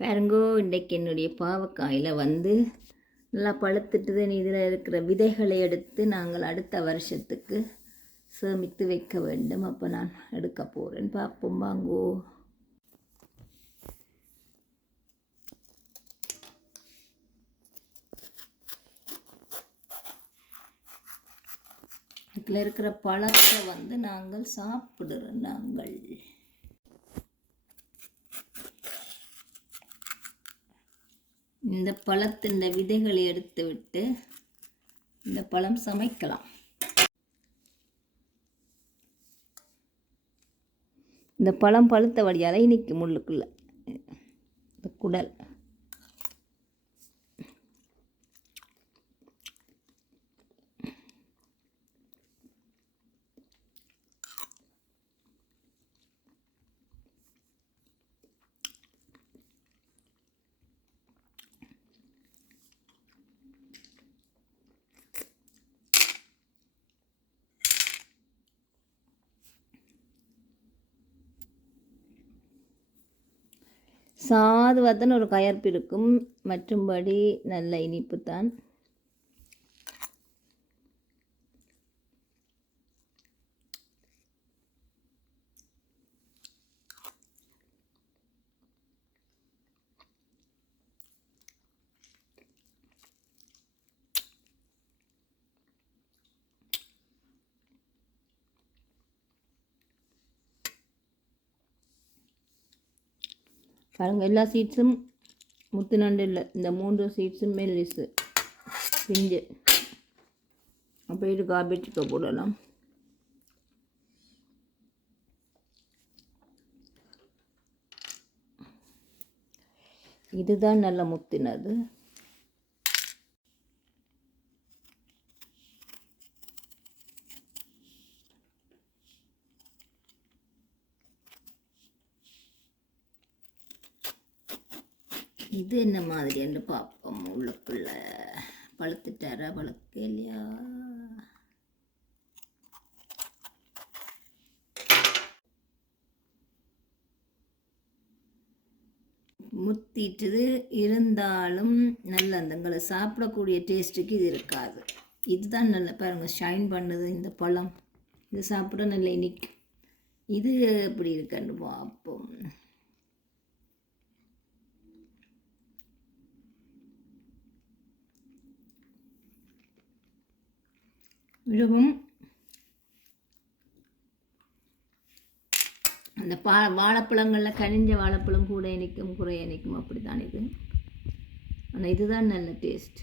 பாருங்கோ இன்றைக்கு என்னுடைய பாவக்காயில் வந்து நல்லா பழுத்துட்டுது. இதில் இருக்கிற விதைகளை எடுத்து நாங்கள் அடுத்த வருஷத்துக்கு சேமித்து வைக்க வேண்டும். அப்போ நான் எடுக்க போகிறேன் பார்ப்போம் வாங்கோ. இதில் இருக்கிற பழத்தை வந்து நாங்கள் சாப்பிடுறோம் நாங்கள். இந்த பழத்தின் விதைகளை எடுத்து விட்டு இந்த பழம் சமைக்கலாம். இந்த பழம் பழுத்த வழியால் இனிக்கு முள்ளுக்குள்ள இந்த குடல். சாதுவாத்தன் ஒரு கயர்ப்பு இருக்கும் மற்றும்படி நல்ல இனிப்பு பாருங்கள் பாருங்க எல்லா சீட்ஸும் முத்து நண்டு இல்லை. இந்த மூன்று சீட்ஸும் மெல்லிஸு பிஞ்சு. அப்போ இது போடலாம். இதுதான் நல்ல முத்தினது இது என்ன மாதிரி என்று பார்ப்போம் உள்ளுக்குள்ள பழுத்துட்டாரா? பழுக்க இல்லையா? முத்திட்டுது இருந்தாலும் நல்ல அந்தங்களை சாப்பிடக்கூடிய டேஸ்ட்டுக்கு இது இருக்காது. இதுதான் நல்ல பாருங்க ஷைன் பண்ணுது இந்த பழம். இது சாப்பிட நல்ல இனிக்கு இது எப்படி இருக்குன்னு பார்ப்போம் விழுவும் அந்த பா வாழைப்பழங்களில் கனிஞ்ச வாழைப்பழம் கூட இணைக்கும் குறைய இணைக்கும் அப்படி தான் இது. ஆனால் இதுதான் நல்ல டேஸ்ட்